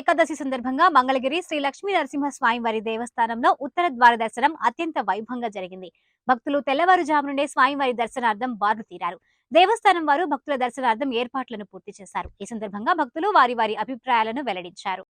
ఏకాదశి సందర్భంగా మంగళగిరి శ్రీ లక్ష్మీ నరసింహస్వామి వారి దేవస్థానంలో ఉత్తర ద్వార దర్శనం అత్యంత వైభవంగా జరిగింది. భక్తులు తెల్లవారుజాము నుండే స్వామివారి దర్శనార్థం బారులు తీరారు. దేవస్థానం వారు భక్తుల దర్శనార్థం ఏర్పాట్లను పూర్తి చేశారు. ఈ సందర్భంగా భక్తులు వారి వారి అభిప్రాయాలను వెల్లడించారు.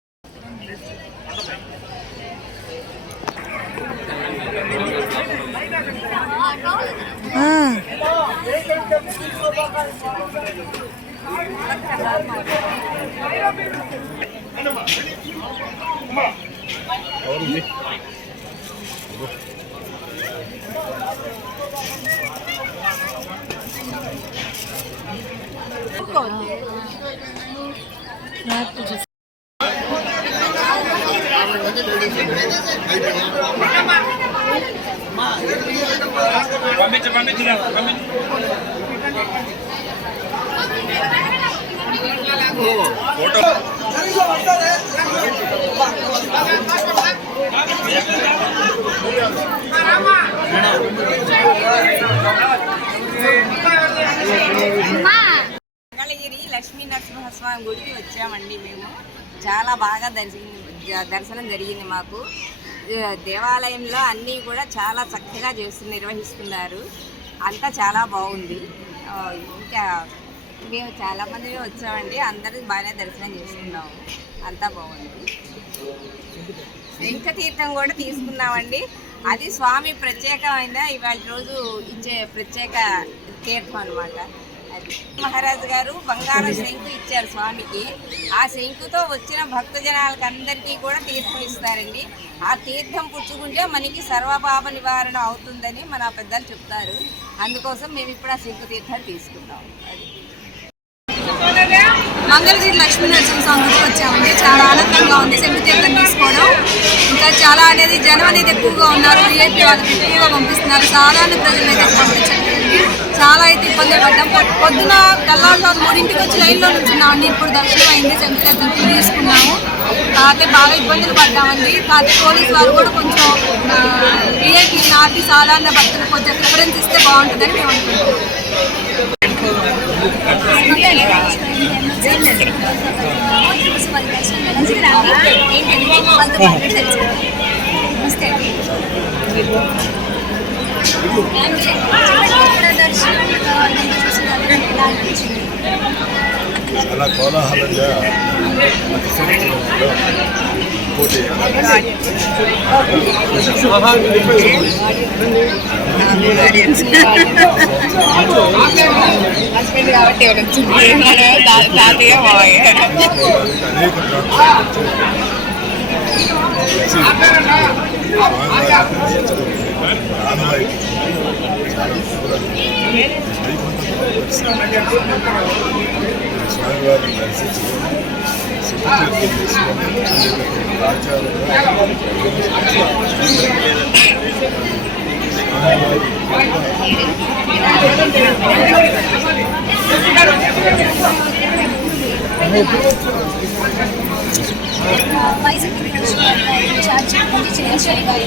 మంగళగిరి లక్ష్మీ నరసింహస్వామి గుడికి వచ్చామండి. మేము చాలా బాగా దర్శనం జరిగింది. మాకు దేవాలయంలో అన్నీ కూడా చాలా చక్కగా నిర్వహిస్తున్నారు. అంతా చాలా బాగుంది. ఇంకా మేము చాలామంది వచ్చామండి. అందరూ బాగానే దర్శనం చేసుకున్నాము. అంతా బాగుంది. వెంకతీర్థం కూడా తీసుకున్నామండి. అది స్వామి ప్రత్యేకమైన ఇవాళ రోజు ఇచ్చే ప్రత్యేక తీర్థం అన్నమాట. అది మహారాజు గారు బంగారం శంకు ఇచ్చారు స్వామికి. ఆ శంకుతో వచ్చిన భక్తజనాలకు అందరికీ కూడా తీర్థం ఇస్తారండి. ఆ తీర్థం పుచ్చుకుంటే మనకి సర్వపాప నివారణ అవుతుందని మన పెద్దలు చెప్తారు. అందుకోసం మేము ఇప్పుడు ఆ శంకు తీర్థాలు తీసుకున్నాం. అది మంగళగిరి లక్ష్మీ నరసింహస్వామి గుడికి వచ్చామండి. చాలా ఆనందంగా ఉంది శంకు తీర్థం తీసుకోవడం. ఇంకా చాలా అనేది జనం అనేది ఎక్కువగా ఉన్నారు. విఐపీ వాళ్ళకి ఎక్కువగా పంపిస్తున్నారు. సాధారణ ప్రజలు అయితే పంపించండి. చాలా అయితే ఇబ్బంది పడ్డాం. పొద్దున తెల్లవారుజాము 3ంటికి వచ్చి లైన్లో నుంచున్నామండి. ఇప్పుడు దర్శనం అయింది. శంకు తీర్థం తీసుకున్నాము. అయితే బాగా ఇబ్బందులు పడ్డామండి. కాకపోతే పోలీసు వారు కూడా కొంచెం విఐపీ ఆపి సాధారణ భక్తులకు కొంచెం ప్రిఫరెన్స్ ఇస్తే బాగుంటుందని మేము అనుకుంటున్నాం. చాలా కోలాహలంగా స్వామివారిని దర్శించుకొని శుభతీర్థం తీసుకొని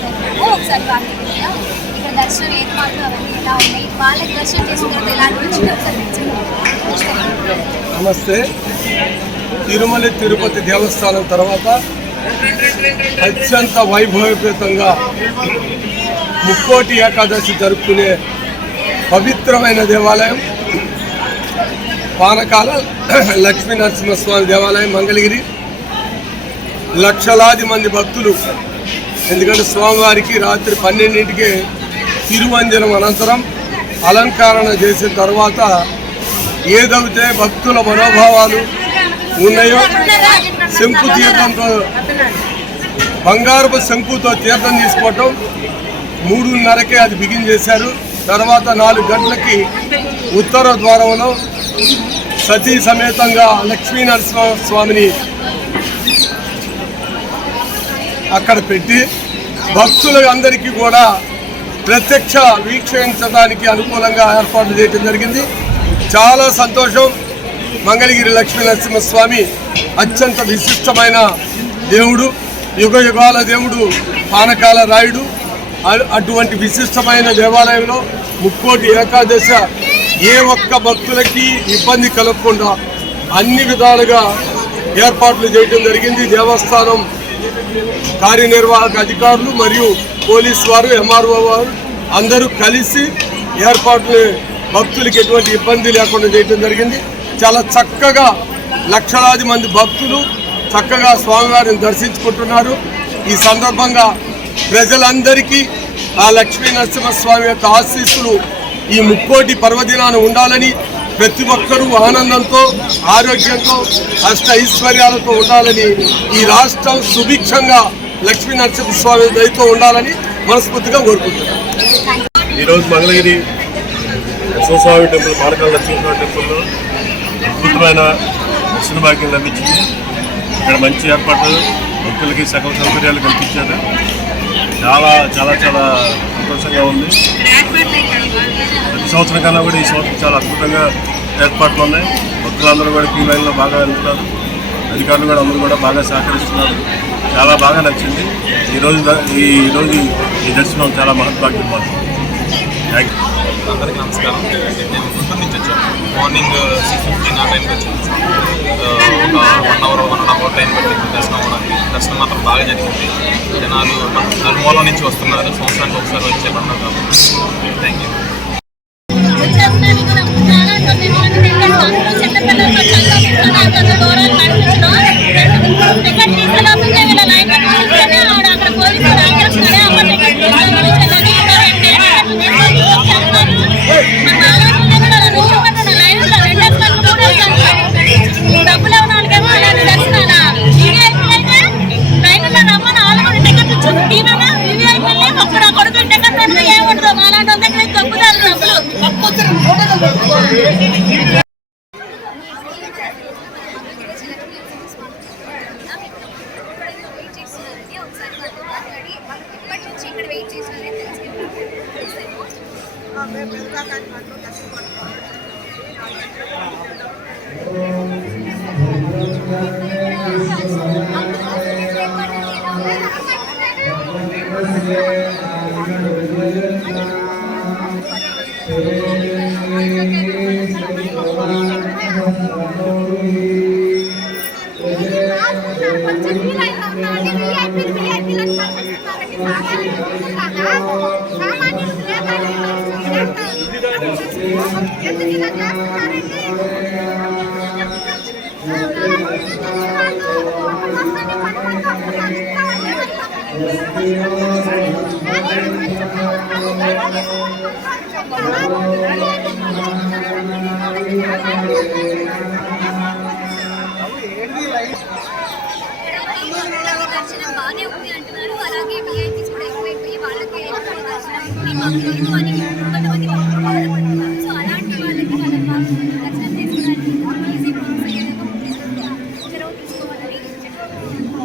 ఒకసారి ఇక్కడ దర్శనం ఏర్పాట్లు అవన్నీ ఎలా ఉన్నాయి, వాళ్ళకి దర్శనం చేసుకున్నది ఎలాంటి వచ్చింది ఒకసారి. నమస్తే. తిరుమల తిరుపతి దేవస్థానం తర్వాత అత్యంత వైభవపేతంగా ముక్కోటి ఏకాదశి జరుపుకునే పవిత్రమైన దేవాలయం పానకాల లక్ష్మీ నరసింహస్వామి దేవాలయం మంగళగిరి. లక్షలాది మంది భక్తులు, ఎందుకంటే స్వామివారికి రాత్రి 12ంటికే తిరువంజనం అనంతరం అలంకరణ చేసిన తర్వాత ఏదైతే భక్తుల మనోభావాలు ఉన్నాయో శంకు తీర్థంతో బంగారపు శంకుతో తీర్థం తీసుకోవటం 3:30కే అది బిగిన్ చేశారు. తర్వాత 4 గంటలకి ఉత్తర ద్వారంలో సతీ సమేతంగా లక్ష్మీ నరసింహస్వామిని అక్కడ పెట్టి భక్తులు అందరికీ కూడా ప్రత్యక్ష వీక్షించడానికి అనుకూలంగా ఏర్పాటు చేయడం జరిగింది. చాలా సంతోషం. మంగళగిరి లక్ష్మీ నరసింహస్వామి అత్యంత విశిష్టమైన దేవుడు, యుగ యుగాల దేవుడు, పానకాల రాయుడు. అటువంటి విశిష్టమైన దేవాలయంలో ముక్కోటి ఏకాదశ ఏ ఒక్క భక్తులకి ఇబ్బంది కలగకుండా అన్ని విధాలుగా ఏర్పాట్లు చేయడం జరిగింది. దేవస్థానం కార్యనిర్వాహక అధికారులు మరియు పోలీసు వారు, ఎంఆర్ఓ వారు అందరూ కలిసి ఏర్పాట్లు భక్తులకు ఎటువంటి ఇబ్బంది లేకుండా చేయడం జరిగింది. చాలా చక్కగా లక్షలాది మంది భక్తులు చక్కగా స్వామివారిని దర్శించుకుంటున్నారు. ఈ సందర్భంగా ప్రజలందరికీ ఆ లక్ష్మీ నరసింహస్వామి యొక్క ఆశీస్సులు ఈ ముక్కోటి పర్వదినాన ఉండాలని, ప్రతి ఒక్కరూ ఆనందంతో ఆరోగ్యంతో అష్ట ఐశ్వర్యాలతో ఉండాలని, ఈ రాష్ట్రం సుభిక్షంగా లక్ష్మీ నరసింహస్వామి దయతో ఉండాలని మనస్ఫూర్తిగా కోరుకుంటున్నాను. ఈరోజు మంగళగిరి నరసింహస్వామి టెంపుల్, పానకాల నరసింహస్వామి టెంపుల్లో అద్భుతమైన దర్శన భాగ్యం లభించింది. ఇక్కడ మంచి ఏర్పాట్లు, భక్తులకి సకల సౌకర్యాలు కల్పించారు. చాలా చాలా చాలా సంతోషంగా ఉంది. ప్రతి సంవత్సరం కన్నా కూడా ఈ సంవత్సరం చాలా అద్భుతంగా ఏర్పాట్లు ఉన్నాయి. భక్తులందరూ కూడా క్యూ లైన్లో బాగా వెళ్తున్నారు. అధికారులు కూడా అందరూ కూడా బాగా సహకరిస్తున్నారు. చాలా బాగా నచ్చింది. ఈరోజు ఈ దర్శనం చాలా మహత్భాగ్యం మాకు. Thank you. అందరికీ నమస్కారం. నేను గుంటూరు నుంచి వచ్చాను. మార్నింగ్ 6:15 ఆ టైంకి వచ్చాను. ఒక 1 అవర్ 1.5 అవర్ టైం పట్టింది దర్శనం అవ్వడానికి. దర్శనం మాత్రం బాగా జరిగింది. జనాలు నలుమూల నుంచి వస్తున్నారు. సంవత్సరానికి ఒకసారి వచ్చే పండుగ కాబట్టి. Thank you. దర్శనం బాగానే ఉంది అంటున్నారు. అలాగే విఐపీస్ కూడా ఎక్కువైపోయి వాళ్ళకి దర్శనం